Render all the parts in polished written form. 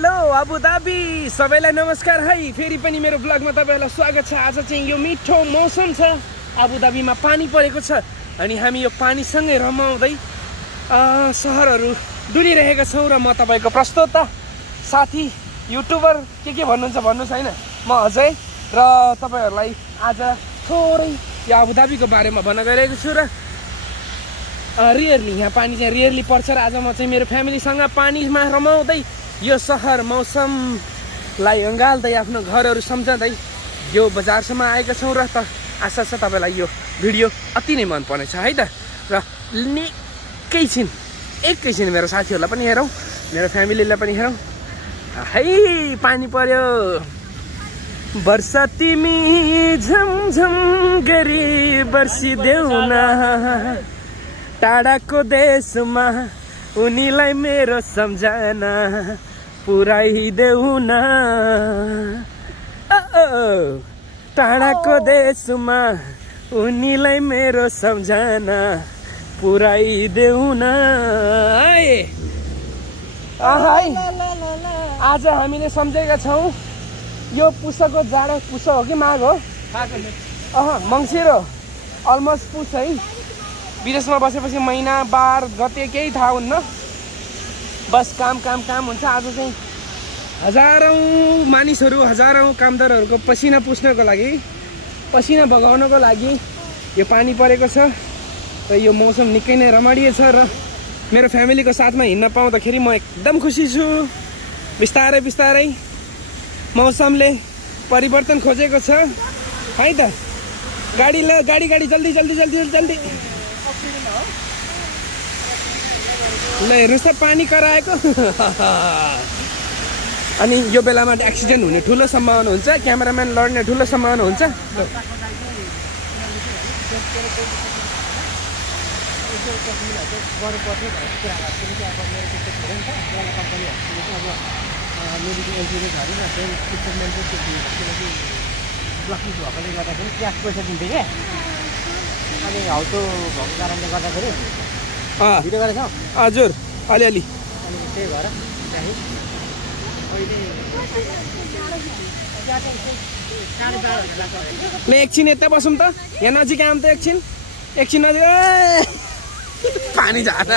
Hello Abu Dhabi सबैलाई नमस्कार है। फेरि पनि मेरो ब्लगमा तपाईहरुलाई स्वागत छ। आज चाहिँ यो मिठो मौसम छ, अबु धाबीमा पानी परेको छ अनि हामी यो पानीसँगै रमाउँदै शहरहरु डुलिरहेका छौं र म तपाईको प्रस्तोता साथी युट्युबर के भन्नुहुन्छ भन्नुस् हैन, म अजय र तपाईहरुलाई आज थोरै यो अबु धाबीको बारेमा भन्न गइरहेको छु र रियरली यहाँ पानी चाहिँ रियरली पर्छ र आज म चाहिँ मेरो फ्यामिलीसँग पानीमा रमाउँदै यो शहर मौसमलाई अँगाल्दै आफ्नो घरहरु सम्झँदै यो बजारसम्म आएका छौं र त आशा छ तपाईलाई यो भिडियो अति नै मन पर्नेछ है त। र एकैछिन मेरो साथीहरुलाई पनि हेरौं, मेरो फ्यामिलीलाई पनि हेरौं। है पानी पर्यो, वर्षा तिमी झमझम गरी बर्सिदेऊ न, टाढाको देशमा उनीलाई मेरो सम्झना पुराइदेऊ न। टाढाको देशमा उनीलाई मेरो सम्झना पुराइदेऊ न। आज हामीले सम्झेका छौं यो पुसको जाडो, पुस हो कि माघ हो, मङ्सिर हो, अलमोस्ट पुस है। विदेशमा बसेपछि महिना बार गते केही थाहा हुन्न, बस काम हुन्छ। आज चाहिँ हजारौं मानिसहरू, हजारौं कामदारहरूको पसिना पुस्नको लागि, पसिना बगाउनको लागि यो पानी परेको छ र यो मौसम निकै नै रमणीय छ। र मेरो फ्यामिलीको साथमा हिँड्न पाउँदाखेरि म एकदम खुसी छु। बिस्तारै बिस्तारै मौसमले परिवर्तन खोजेको छ है त। गाडी जल्दी ल हेर्नुस् त पानी कराएको। अनि यो बेलामा एक्सिडेन्ट हुने ठुलो सम्भावना हुन्छ, क्यामेराम्यान लड्ने ठुलो सम्भावना हुन्छ। हजुर अलिअलि ल एकछिन यता बसौँ त, यहाँ नजिक आउँ त एकछिन नजिक। पानी झार्न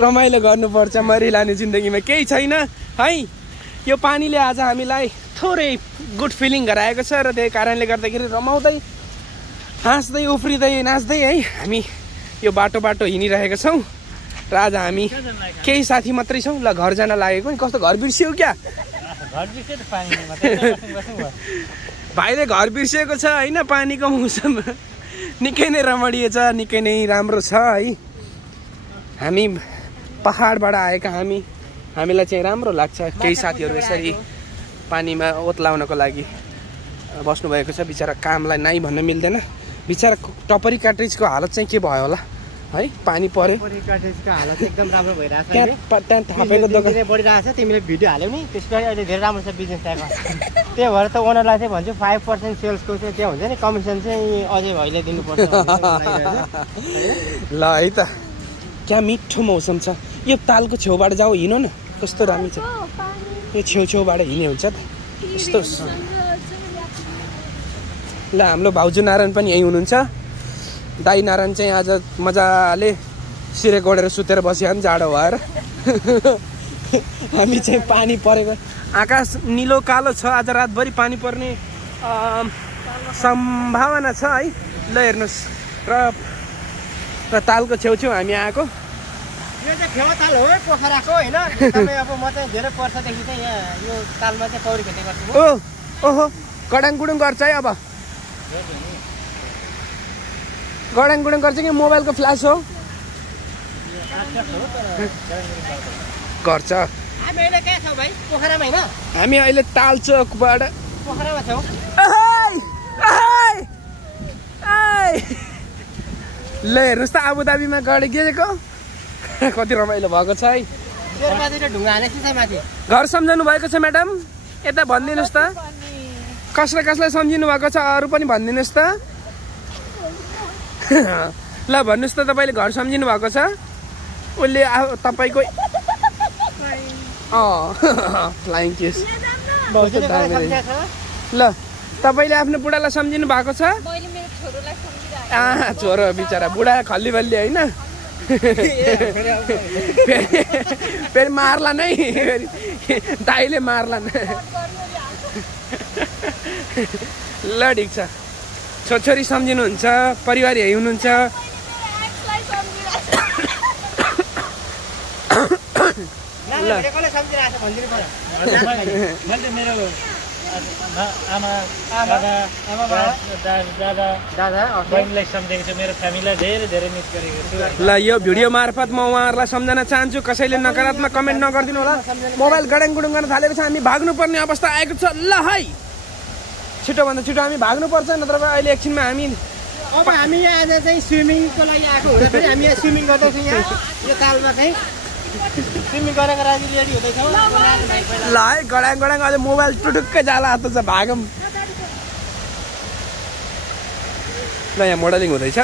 रमाइलो गर्नुपर्छ, मरिलाने जिन्दगीमा केही छैन है। यो पानीले आज हामीलाई थोरै गुड फिलिङ गराएको छ र त्यही कारणले गर्दाखेरि रमाउँदै हाँस्दै उफ्रिँदै नाच्दै है हामी यो बाटो हिँडिरहेका छौं। र आज हामी केही साथी मात्रै छौं। ल घर जान लागेको, कस्तो घर बिर्सियो क्या भाइले, घर बिर्सिएको छ हैन। पानीको मौसम निकै नै रमणीय छ, निकै नै राम्रो छ है। हामी पहाडबाट आएका हामीलाई चाहिँ राम्रो लाग्छ। केही साथीहरु यसरी पानीमा ओत्लाउनको लागि बस्नु भएको छ। बिचारा कामलाई नाइ भन्न मिल्दैन। बिचारा टपरी कार्ट्रिजको हालत चाहिँ के भयो होला है, पानी पर्यो। टपरी कार्ट्रिजको हालत एकदम राम्रो भइरहेछ। त्यहाँ थापेको दोकान बढिरहेछ, तिमीले भिडियो हाल्यौ नि, त्यसपछि अहिले धेरै राम्रो छ बिजनेस त्यहाँको। त्यही भएर त ओनरलाई चाहिँ भन्छु 5% सेल्सको चाहिँ त्यो हुन्छ नि, कमिसन चाहिँ अझै भइले दिनुपर्छ ल है त। क्या मिठो मौसम छ। यो तालको छेउबाट जाऊ, हिँड्नु न, कस्तो राम्रो छ। यो छेउबाट हिँड्ने हुन्छ त यस्तो। ल हाम्रो भाउजू नारायण पनि यही हुनुहुन्छ। दाई नारायण चाहिँ आज मजाले सिरे गोडेर सुतेर बसिया नि जाडो भएर। हामी चाहिँ पानी परेको, आकाश निलो कालो छ, आज रातभरि पानी पर्ने सम्भावना छ है। ल हेर्नुहोस्, र तालको छेउछेउ हामी आएको। यो चाहिँ फेवा ताल हो पोखराको हैन। तपाईँ अब म चाहिँ धेरै वर्षदेखि चाहिँ यहाँ यो तालमा चाहिँ पौडी खेल्ने गर्छु। ओहो गडाङगुडुङ गर्छ है। अब गडाङगुडुङ गर्छ कि मोबाइलको फ्ल्यास हो गर्छ। हामी अहिले तालचोकबाट पोखरामा छौँ। ल हेर्नुहोस् त अबु धाबीमा गाडी गेजेको कति रमाइलो भएको छ है। घर सम्झनु भएको छ म्याडम, यता भनिदिनुहोस् त। कसलाई सम्झिनु भएको छ अरू पनि भनिदिनुहोस् त। ल भन्नुहोस् त तपाईँले घर सम्झिनु भएको छ उसले तपाईँको फ्लाइङ किस ल तपाईँले आफ्नो बुढालाई सम्झिनु भएको छ छोरो बिचरा बुढा खल्ली बल्ली होइन फेरि मार्ला नै दाइले मार्ला ल ठिक छ छोरछोरी सम्झिनुहुन्छ परिवार यही हुनुहुन्छ ल यो भिडियो मार्फत म उहाँहरूलाई सम्झन चाहन्छु कसैले नकारात्मक कमेन्ट नगरिदिनु होला मोबाइल गडाङ गुडुङ गर्न थालेको छ हामी भाग्नुपर्ने अवस्था आएको छ ल है छिटोभन्दा छिटो हामी भाग्नुपर्छ नत्र अहिले एकछिनमा हामी अब हामी आज चाहिँ स्विमिङको लागि आएको हुँदाखेरि हामी यहाँ स्विमिङ गर्दैछौँ यहाँ यो तालमा चाहिँ स्विमिङ गरेर आज रेडी हुँदैछौँ ल है गडाङ गडाङ अझ मोबाइल टुटुक्कै जाला हात छ भागौँ ल यहाँ मोडलिङ हुँदैछ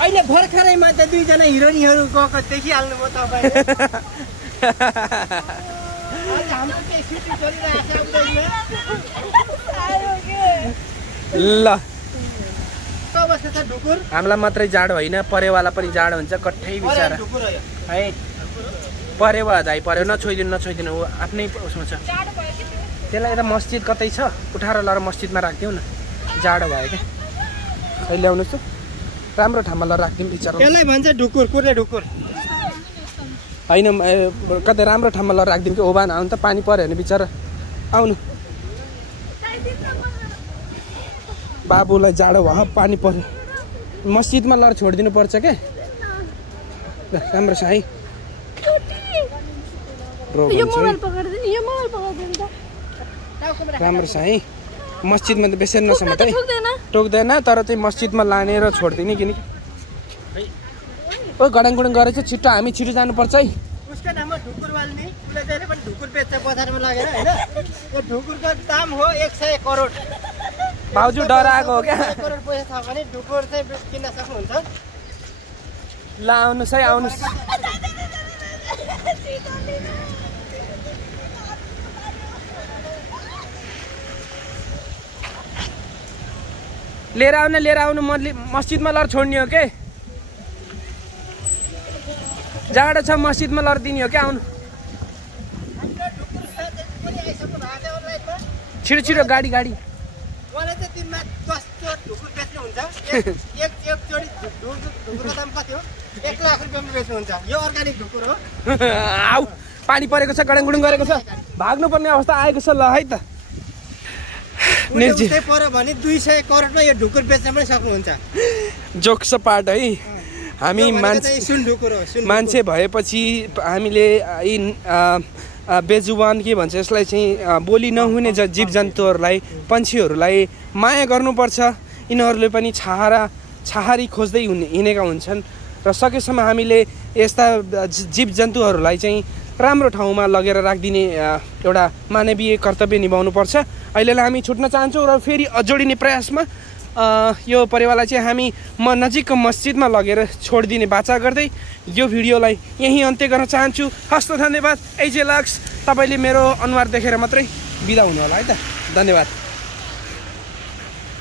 अहिले भर्खरै मध्ये दुईजना हिरोइनहरू गएको देखिहाल्नुभयो तपाईँले ल हामीलाई मात्रै जाडो होइन परेवाला पनि जाडो हुन्छ कठै बिचारा है परेवा दाइ पर्यो नछोइदिनु ऊ आफ्नै उसमा छ त्यसलाई यता मस्जिद कतै छ उठाएर लगाएर मस्जिदमा राखिदिउँ न जाडो भयो क्या अहिले ल्याउनुहोस् त राम्रो ठाउँमा लगाएर राखिदिउँ बिचरा त्यसलाई भन्छ ढुकुर कुर्ने ढुकुर होइन कतै राम्रो ठाउँमा लगाएर राखिदिउँ कि ओभान आउनु त पानी पऱ्यो भने बिचरा आउनु बाबुलाई जाडो भयो पानी पर्यो मस्जिदमा लर छोडिदिनु पर्छ क्या राम्रो छ है राम्रो छ है मस्जिदमा त बेसी नसम्म है टोक्दैन तर चाहिँ मस्जिदमा लानेर छोडिदिने किनकि ओ गडाङ गुडुङ गरेछ छिटो हामी छिटो जानुपर्छ है उसको नाममा ढुकुर वाल्ने उसले जहिले पनि ढुकुर बेच्छ बजारमा लगेर होइन यो ढुकुरको दाम हो 100 करोड भाउजू डराएको हो क्या करोड पैसा छ भने ढुकुर चाहिँ किन्न सक्नुहुन्छ ल आउनुहोस् है आउनुहोस् लिएर आउनु मस्जिदमा लर छोड्ने हो के जाडो छ मस्जिदमा लर दिने हो क्या आउनु छिटो छिटो गाडी मलाई चाहिँ दिनमा 10 चोट ढुकुर बेच्नुहुन्छ एक जोडी ढुकुरको दाम कति हो 1 लाख रुपैयाँमा बेच्नुहुन्छ यो अर्गानिक ढुकुर हो आउ पानी परेको छ गडाङ गुडुङ गरेको छ भाग्नुपर्ने अवस्था आएको छ ल है त नेक्स्ट पर्यो भने 200 करोडमा यो ढुकुर बेच्न पनि सक्नुहुन्छ जोक्स पार्ट है हामी मान्छे भएपछि हामीले बेजुबान के भन्छ यसलाई चाहिँ बोली नहुने जीव जन्तुहरूलाई पन्छीहरूलाई माया गर्नुपर्छ यिनीहरूले पनि छाहारी खोज्दै हिँडेका हुन्छन् र सकेसम्म हामीले यस्ता जीव जन्तुहरूलाई चाहिँ राम्रो ठाउँमा लगेर राखिदिने एउटा मानवीय कर्तव्य निभाउनुपर्छ अहिलेलाई हामी छुट्न चाहन्छौँ र फेरि जोडिने प्रयासमा यो परिवारलाई चाहिँ हामी नजिकको मस्जिदमा लगेर छोडिदिने बाचा गर्दै यो भिडियोलाई यहीँ अन्त्य गर्न चाहन्छु हस्त धन्यवाद एजे लक्स तपाईँले मेरो अनुहार देखेर मात्रै बिदा हुनु होला है त धन्यवाद